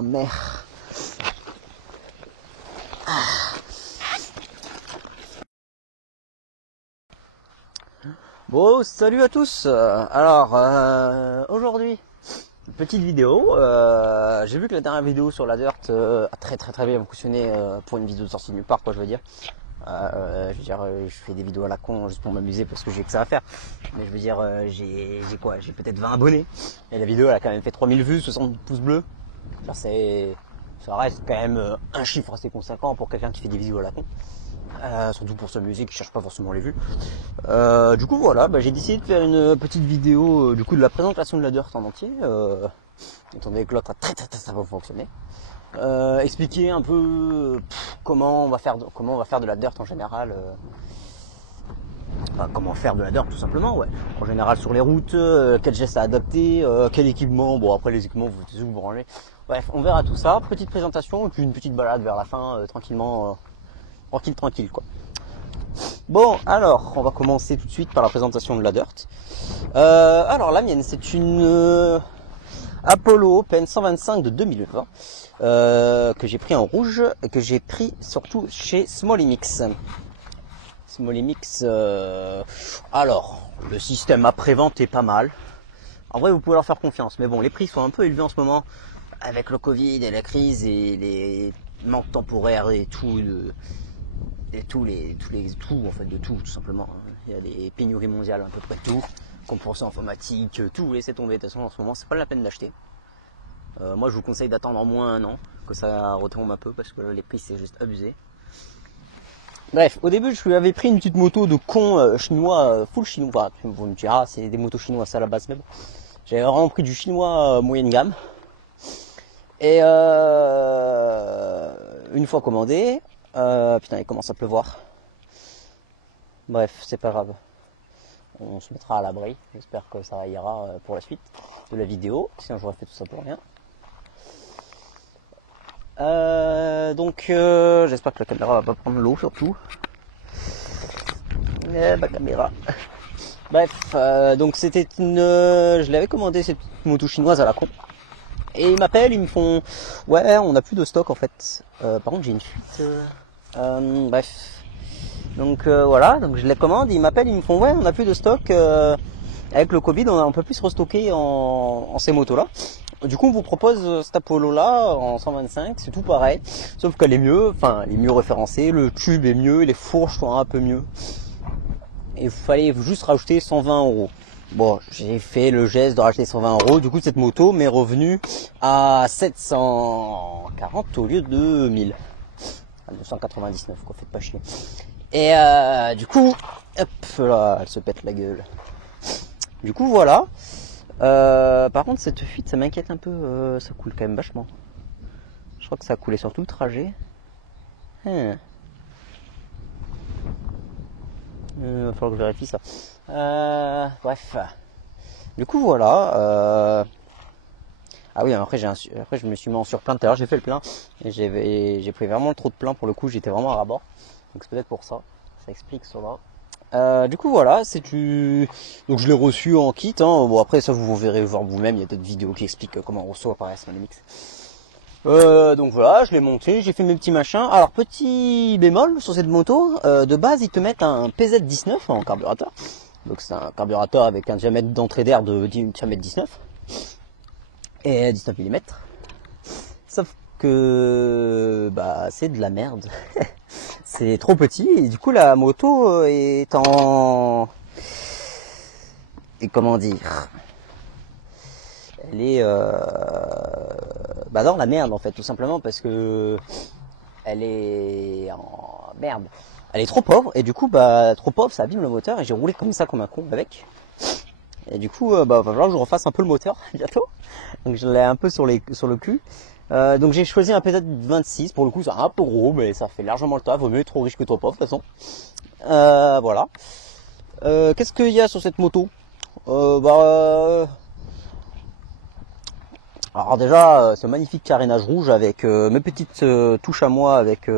sa mère. Bon, salut à tous. Alors, aujourd'hui, petite vidéo. J'ai vu que la dernière vidéo sur la Dirt a très bien fonctionné pour une vidéo de sortie de nulle part, quoi, je veux dire. Je fais des vidéos à la con juste pour m'amuser parce que j'ai que ça à faire. Mais je veux dire, j'ai peut-être 20 abonnés. Et la vidéo, elle a quand même fait 3000 vues, 60 pouces bleus. Genre, ça reste quand même un chiffre assez conséquent pour quelqu'un qui fait des vidéos à la con. Surtout pour s'amuser, qui cherche pas forcément les vues. Du coup voilà, j'ai décidé de faire une petite vidéo du coup de la présentation de la Dirt en entier, étant donné que l'autre a très bien fonctionné. Expliquer un peu comment on va faire de la Dirt en général. Comment faire de la Dirt tout simplement, ouais. En général sur les routes, quel geste à adapter, quel équipement, bon après les équipements vous branlez. Bref, on verra tout ça, petite présentation et puis une petite balade vers la fin, tranquillement, tranquille quoi. Bon, alors, on va commencer tout de suite par la présentation de la Dirt. Alors, la mienne, c'est une Apollo Open 125 de 2020 que j'ai pris en rouge et que j'ai pris surtout chez Smallimix. Smallimix, alors, le système après-vente est pas mal. En vrai, vous pouvez leur faire confiance, mais bon, les prix sont un peu élevés en ce moment avec le Covid et la crise et les manques temporaires et tout. Tout en fait, de tout simplement. Il y a des pénuries mondiales à peu près tout, composants informatiques, tout, laissez tomber. De toute façon en ce moment c'est pas la peine d'acheter. Moi je vous conseille d'attendre au moins un an, que ça retombe un peu parce que là, les prix c'est juste abusé. Bref, au début je lui avais pris une petite moto de con chinois, full chinois, vous me direz, c'est des motos chinois ça à la base même. J'avais vraiment pris du chinois moyenne gamme. Et une fois commandé, putain il commence à pleuvoir. Bref, c'est pas grave. On se mettra à l'abri. J'espère que ça ira pour la suite de la vidéo. Sinon j'aurais fait tout ça pour rien. J'espère que la caméra va pas prendre l'eau surtout. Ma caméra. Bref, donc c'était une... je l'avais commandé cette petite moto chinoise à la con. Et ils m'appellent, ils me font... Ouais, on n'a plus de stock en fait. Par contre j'ai une fuite. Bref. Donc voilà, donc je les commande, ils m'appellent, ils me font ouais on n'a plus de stock, avec le Covid on peut plus se restocker en ces motos là. Du coup on vous propose cette Apollo là en 125, c'est tout pareil, sauf qu'elle est mieux, enfin elle est mieux référencée, le tube est mieux, les fourches sont un peu mieux. Et il fallait juste rajouter 120 €. Bon, j'ai fait le geste de racheter 120 €, du coup cette moto m'est revenue à 740 au lieu de 1000. À 299 quoi, faites pas chier. Et du coup, hop là, elle se pète la gueule. Du coup voilà. Par contre cette fuite ça m'inquiète un peu, ça coule quand même vachement. Je crois que ça a coulé sur tout le trajet. Il va falloir que je vérifie ça. Bref. Du coup voilà. Ah oui, après je me suis mis en surplein tout à l'heure, j'ai fait le plein. Et j'ai pris vraiment trop de plein pour le coup, j'étais vraiment à ras-bord. Donc c'est peut-être pour ça. Ça explique cela. Du coup voilà, donc je l'ai reçu en kit. Hein. Bon après ça vous verrez voir vous-même. Il y a d'autres vidéos qui expliquent comment on reçoit par Smallimix. Donc voilà, je l'ai monté, j'ai fait mes petits machins. Alors petit bémol sur cette moto, de base ils te mettent un PZ19 en carburateur. Donc c'est un carburateur avec un diamètre d'entrée d'air de diamètre 19 et 19 mm. Sauf que c'est de la merde. C'est trop petit et du coup la moto est en... Et comment dire, elle est dans la merde en fait, tout simplement parce que elle est en merde. Elle est trop pauvre et du coup trop pauvre ça abîme le moteur et j'ai roulé comme ça comme un con avec. Et du coup va falloir que je refasse un peu le moteur bientôt. Donc je l'ai un peu sur le cul. Donc j'ai choisi un PZ26, pour le coup c'est un peu gros mais ça fait largement le taf, vaut mieux être trop riche que trop pauvre de toute façon. Voilà. Qu'est-ce qu'il y a sur cette moto? Alors déjà ce magnifique carénage rouge avec mes petites touches à moi avec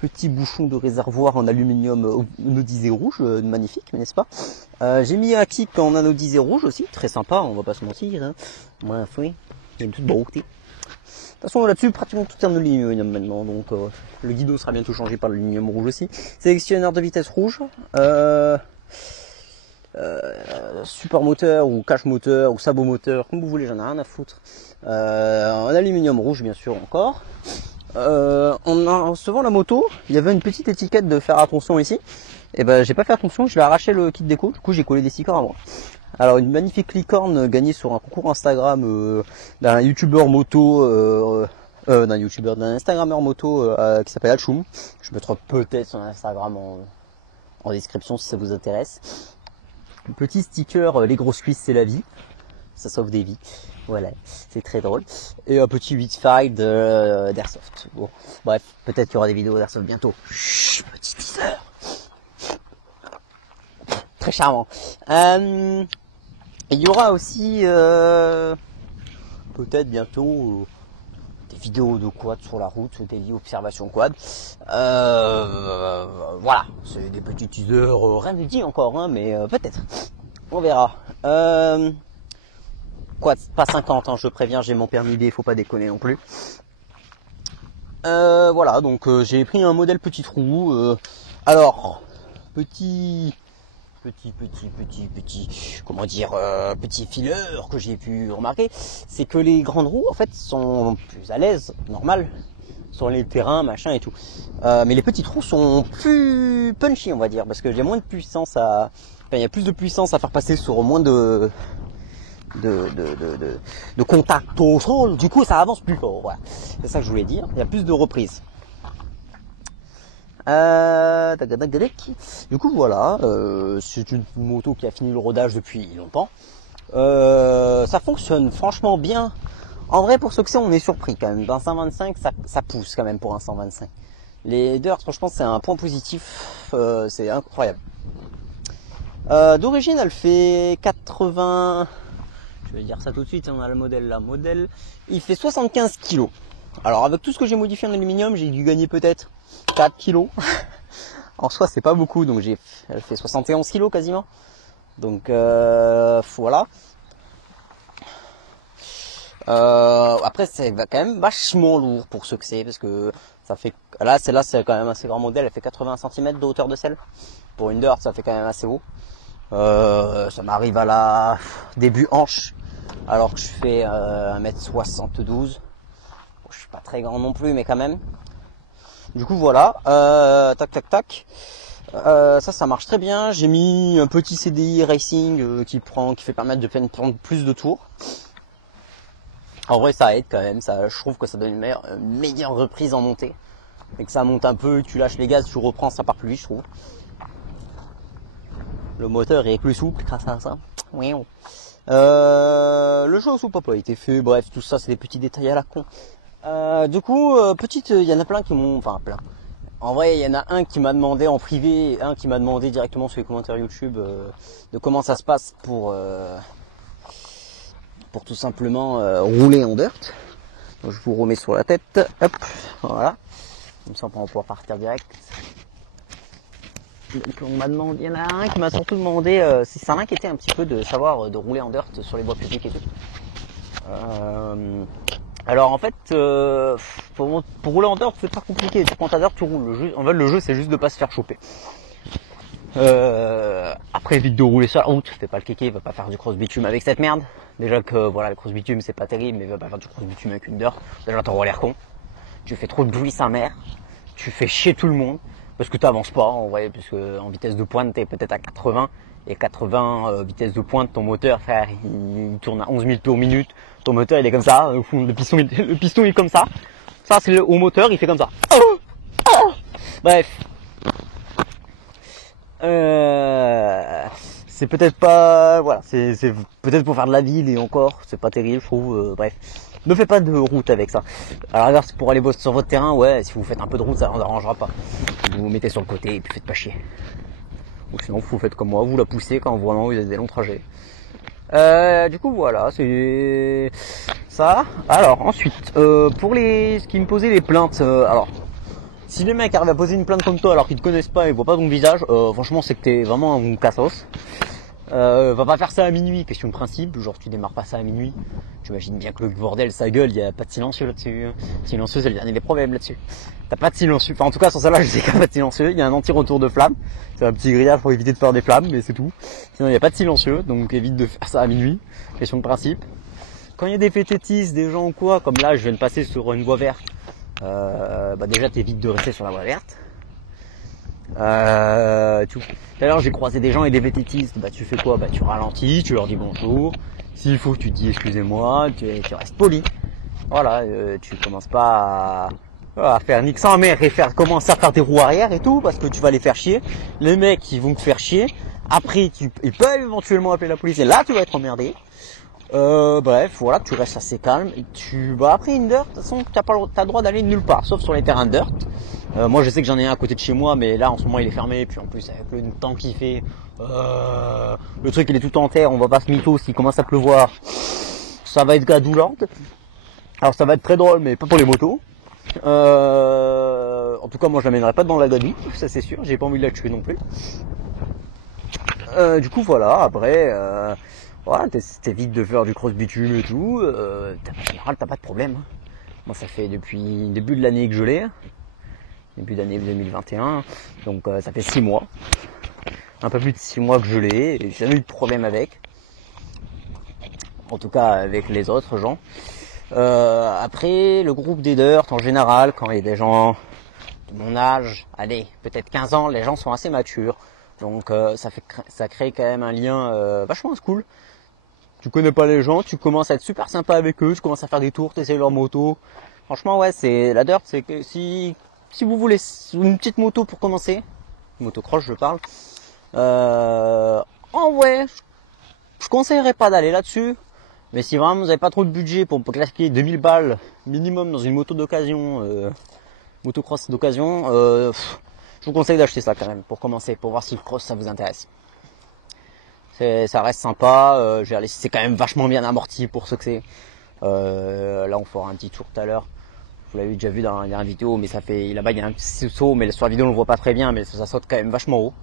petit bouchon de réservoir en aluminium anodisé rouge, magnifique n'est-ce pas? J'ai mis un kick en anodisé rouge aussi, très sympa, on va pas se mentir, hein. Bref, oui, il y a une toute beauté. toute façon là-dessus pratiquement tout est en aluminium maintenant, donc le guidon sera bientôt changé par l'aluminium rouge aussi. Sélectionneur de vitesse rouge, super moteur ou cache moteur ou sabot moteur, comme vous voulez, j'en ai rien à foutre. En aluminium rouge bien sûr encore. En recevant la moto, il y avait une petite étiquette de faire attention ici. Et ben j'ai pas fait attention, je vais arracher le kit déco, du coup j'ai collé des stickers à moi. Alors une magnifique licorne gagnée sur un concours Instagram d'un youtubeur moto, d'un instagrammeur moto qui s'appelle Alchoum. Je mettrai peut-être son Instagram en description si ça vous intéresse. Petit sticker, les grosses cuisses c'est la vie, ça sauve des vies. Voilà, c'est très drôle. Et un petit 8 file d'airsoft. Bon, bref, peut-être qu'il y aura des vidéos d'airsoft bientôt. Chut, petit teaser. Très charmant. Il y aura aussi peut-être bientôt des vidéos de quad sur la route, des observations quad. Voilà, c'est des petits teasers, rien de dit encore, hein, mais peut-être. On verra. Quad, pas 50, hein, je préviens, j'ai mon permis B, faut pas déconner non plus. Voilà, donc j'ai pris un modèle petit trou. Alors, petit, comment dire, petit fileur que j'ai pu remarquer, c'est que les grandes roues en fait sont plus à l'aise, normal, sur les terrains, machin et tout. Mais les petits trous sont plus punchy, on va dire, parce que j'ai moins de puissance à, enfin, il y a plus de puissance à faire passer sur moins de contact au sol, du coup ça avance plus fort, voilà. C'est ça que je voulais dire, il y a plus de reprises. Du coup voilà, c'est une moto qui a fini le rodage depuis longtemps. Ça fonctionne franchement bien. En vrai pour ce que c'est, on est surpris quand même. D'un 125 ça pousse quand même pour un 125. Les dirt franchement c'est un point positif, c'est incroyable. D'origine elle fait 80, je vais dire ça tout de suite, on a le modèle là, il fait 75 kg. Alors avec tout ce que j'ai modifié en aluminium, j'ai dû gagner peut-être 4 kg. En soi c'est pas beaucoup, donc elle fait 71 kg quasiment. Donc voilà. Après c'est quand même vachement lourd pour ce que c'est, parce que ça fait, là c'est quand même assez grand modèle, elle fait 80 cm de hauteur de selle. Pour une dirt ça fait quand même assez haut. Ça m'arrive à la début hanche, alors que je fais 1m72. Bon, je suis pas très grand non plus, mais quand même. Du coup voilà, tac. Ça marche très bien. J'ai mis un petit CDI Racing qui fait permettre de prendre plus de tours. En vrai ça aide quand même, ça, je trouve que ça donne une meilleure reprise en montée. Et que ça monte un peu, tu lâches les gaz, tu reprends, ça part plus vite je trouve. Le moteur est plus souple grâce à ça. Oui. Le choix soupe n'a pas été fait. Bref, tout ça, c'est des petits détails à la con. Du coup, il y en a plein qui m'ont... Enfin, plein. En vrai, il y en a un qui m'a demandé en privé, un qui m'a demandé directement sur les commentaires YouTube de comment ça se passe pour tout simplement rouler en dirt. Donc, je vous remets sur la tête. Hop, voilà. Comme ça, on va pouvoir partir direct. Donc on m'a demandé, il y en a un qui m'a surtout demandé si ça m'inquiétait un petit peu de savoir de rouler en dirt sur les voies publiques et tout. Alors en fait, pour rouler en dirt c'est pas compliqué. Tu prends ta dirt, tu roules. En fait le jeu c'est juste de pas se faire choper. Après évite de rouler sur la route, fais pas le kéké, va pas faire du cross bitume avec cette merde. Déjà que voilà, le cross bitume c'est pas terrible, mais va pas faire du cross bitume avec une dirt. Déjà t'auras l'air con. Tu fais trop de bruit sa mère. Tu fais chier tout le monde. Parce que tu n'avances pas en vrai, parce que en vitesse de pointe tu es peut-être à 80, et 80 vitesse de pointe, ton moteur frère il tourne à 11 000 tours minute, ton moteur il est comme ça, le piston il est comme ça, c'est le haut moteur, il fait comme ça. Bref. C'est peut-être pas, voilà, c'est peut-être pour faire de la ville et encore, c'est pas terrible je trouve, bref. Ne faites pas de route avec ça. À l'inverse, pour aller bosser sur votre terrain, ouais, si vous faites un peu de route, ça ne vous arrangera pas. Vous vous mettez sur le côté et puis faites pas chier. Ou sinon, vous faites comme moi, vous la poussez quand vraiment vous avez des longs trajets. Du coup, voilà, c'est ça. Alors, ensuite, pour ce qui me posait les plaintes, alors, si les mecs arrivent à poser une plainte comme toi alors qu'ils te connaissent pas et voient pas ton visage, franchement, c'est que t'es vraiment un cassos. Va pas faire ça à minuit, question de principe, genre tu démarres pas ça à minuit. J'imagine bien que le bordel, sa gueule, y a pas de silencieux là-dessus. Silencieux, c'est le dernier des problèmes là-dessus. T'as pas de silencieux, enfin en tout cas sur celle-là je sais qu'il n'y a pas de silencieux, il y a un anti-retour de flamme. C'est un petit grillage pour éviter de faire des flammes, mais c'est tout. Sinon il n'y a pas de silencieux, donc évite de faire ça à minuit, question de principe. Quand il y a des fététistes, des gens ou quoi, comme là je viens de passer sur une voie verte, déjà t'évites de rester sur la voie verte. Tout à l'heure j'ai croisé des gens et des vététistes, tu fais quoi? Tu ralentis, tu leur dis bonjour. S'il faut tu dis excusez-moi, tu restes poli. Voilà, tu commences pas à faire nique sans mère et commencer à faire des roues arrière et tout, parce que tu vas les faire chier. Les mecs ils vont te faire chier. Après ils peuvent éventuellement appeler la police et là tu vas être emmerdé. Bref, voilà, tu restes assez calme et après une dirt, de toute façon t'as le droit d'aller nulle part, sauf sur les terrains de dirt. Moi je sais que j'en ai un à côté de chez moi, mais là en ce moment il est fermé, puis en plus avec le temps qu'il fait, le truc il est tout en terre, on va pas se mytho, s'il commence à pleuvoir, ça va être gadoulant. Alors ça va être très drôle, mais pas pour les motos. En tout cas moi je l'amènerai pas dans la gadoue, ça c'est sûr, j'ai pas envie de la tuer non plus. Du coup voilà, après voilà, t'évites de faire du cross bitume et tout, en général t'as pas de problème. Moi ça fait depuis le début de l'année que je l'ai. Début d'année 2021, donc ça fait 6 mois, un peu plus de 6 mois que je l'ai, et j'ai jamais eu de problème avec, en tout cas avec les autres gens. Après le groupe des dirt en général, quand il y a des gens de mon âge, allez peut-être 15 ans, les gens sont assez matures, donc ça crée quand même un lien vachement cool. Tu connais pas les gens, tu commences à être super sympa avec eux, tu commences à faire des tours, t'essayes leur moto. Franchement ouais, c'est la dirt, c'est que si vous voulez une petite moto pour commencer, motocross je parle, ouais, je conseillerais pas d'aller là-dessus, mais si vraiment vous n'avez pas trop de budget pour claquer 2000 balles minimum dans une moto d'occasion, motocross d'occasion, je vous conseille d'acheter ça quand même pour commencer, pour voir si le cross ça vous intéresse. Ça reste sympa, c'est quand même vachement bien amorti pour ce que c'est. Là on fera un petit tour tout à l'heure. Vous l'avez déjà vu dans la vidéo, mais là-bas il y a un petit saut, mais sur la vidéo on le voit pas très bien, mais ça saute quand même vachement haut.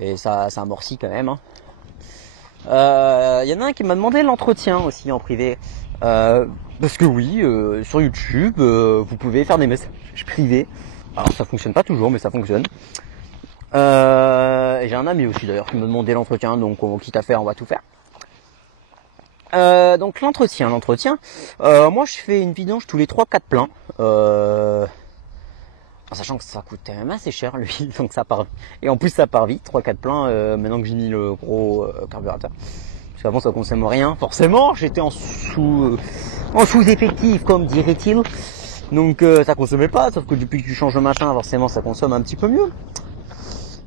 Et ça amortit quand même. Y en a un qui m'a demandé l'entretien aussi en privé. Parce que oui, sur YouTube, vous pouvez faire des messages privés. Alors ça fonctionne pas toujours, mais ça fonctionne. Et j'ai un ami aussi d'ailleurs qui m'a demandé l'entretien, donc quitte à faire, on va tout faire. Donc l'entretien, moi je fais une vidange tous les 3-4 pleins, en sachant que ça coûte quand même assez cher lui, donc ça part, et en plus ça part vite, 3-4 pleins, maintenant que j'ai mis le gros carburateur, parce qu'avant ça consomme rien, forcément, j'étais en sous-effectif comme dirait-il, donc ça consommait pas, sauf que depuis que tu changes le machin, forcément ça consomme un petit peu mieux.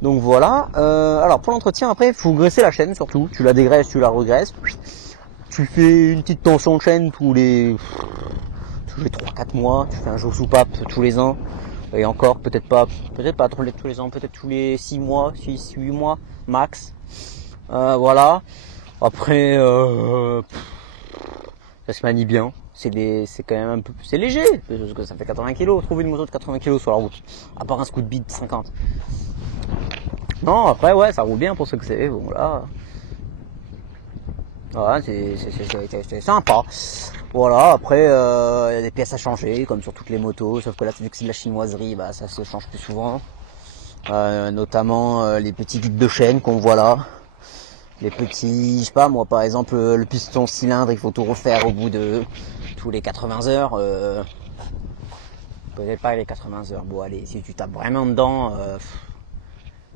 Donc voilà, alors pour l'entretien après, il faut graisser la chaîne surtout, tu la dégraisses, tu la regraisses. Tu fais une petite tension de chaîne tous les 3-4 mois, tu fais un jour soupape tous les ans, et encore peut-être pas tous les ans, peut-être tous les 6 mois, 6-8 mois max. Voilà. Après ça se manie bien, c'est quand même un peu, c'est léger, parce que ça fait 80 kg, trouver une moto de 80 kg sur la route, à part un scoot beat de 50. Non, après ouais, ça roule bien pour ce que c'est, bon là. Voilà, c'est sympa. Voilà, après, y a des pièces à changer, comme sur toutes les motos, sauf que là, vu que c'est de la chinoiserie, ça se change plus souvent. Notamment les petits guides de chaîne qu'on voit là. Les petits, je sais pas, moi par exemple, le piston cylindre, il faut tout refaire au bout de tous les 80 heures. Peut-être pas les 80 heures, bon allez, si tu tapes vraiment dedans...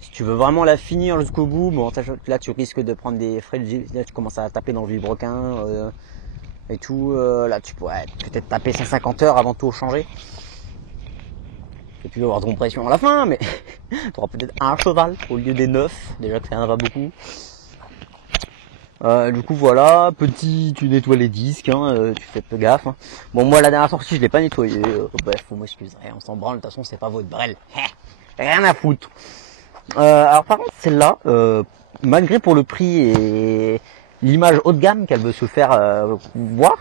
si tu veux vraiment la finir jusqu'au bout, bon là tu risques de prendre des frais, là tu commences à taper dans le vilebrequin et tout, là tu pourrais peut-être taper 150 heures avant de tout changer. Et puis avoir de compression à la fin, mais tu auras peut-être un cheval au lieu des 9, déjà que ça en va beaucoup. Du coup voilà, tu nettoies les disques, tu fais peu gaffe. Bon moi la dernière sortie je l'ai pas nettoyé, bref vous m'excuserez, on s'en branle, de toute façon c'est pas votre brel, rien à foutre. Alors par contre celle-là, malgré pour le prix et l'image haut de gamme qu'elle veut se faire voir,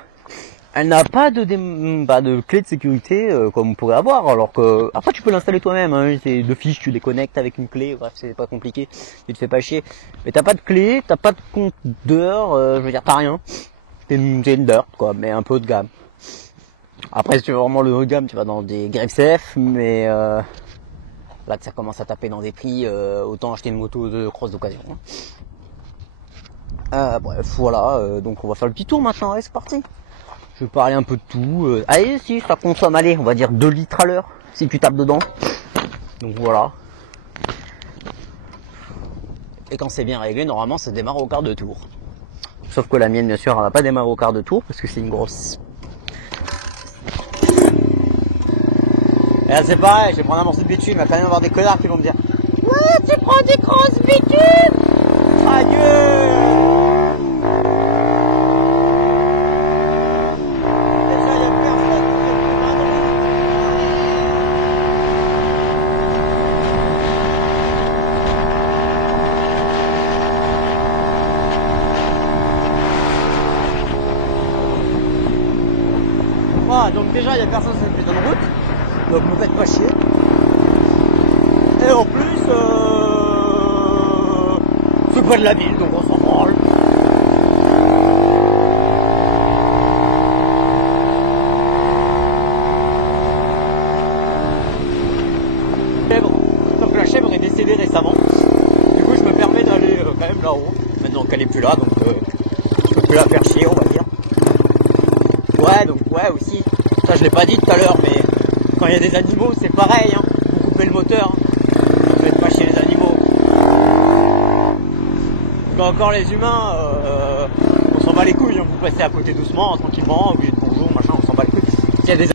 Elle n'a pas de clé de sécurité comme on pourrait avoir, alors que après tu peux l'installer toi-même, hein, c'est deux fiches, tu les connectes avec une clé, bref c'est pas compliqué, tu te fais pas chier. Mais t'as pas de clé, t'as pas de compteur, je veux dire t'as rien. C'est une dirt quoi, mais un peu haut de gamme. Après si tu veux vraiment le haut de gamme, tu vas dans des GripSafe, mais là ça commence à taper dans des prix, autant acheter une moto de cross d'occasion. Bref voilà, donc on va faire le petit tour maintenant, allez c'est parti. Je vais parler un peu de tout. Allez, si, ça consomme, allez, on va dire 2 litres à l'heure, si tu tapes dedans. Donc voilà. Et quand c'est bien réglé, normalement, ça démarre au quart de tour. Sauf que la mienne, bien sûr, elle va pas démarrer au quart de tour, parce que c'est une grosse. Et là, c'est pareil, je vais prendre un morceau de bitume, il va quand même avoir des connards qui vont me dire « Ouais, tu prends des grosses bitumes !» Ta gueule. Voilà, donc déjà il n'y a personne sur cette putain de route, donc ne faites pas chier. Et en plus, c'est pas de la ville, donc on s'en branle. Sauf que la chèvre est décédée récemment. Du coup je me permets d'aller quand même là-haut, maintenant qu'elle est plus là, donc je peux plus la faire chier on va dire. Ouais, donc ouais aussi, ça je l'ai pas dit tout à l'heure, mais quand il y a des animaux c'est pareil, hein. Vous coupez le moteur, hein. Vous faites pas chier les animaux. Quand encore les humains, on s'en bat les couilles, hein. Vous passez à côté doucement, tranquillement, vous dites bonjour, machin, on s'en bat les couilles. S'il y a des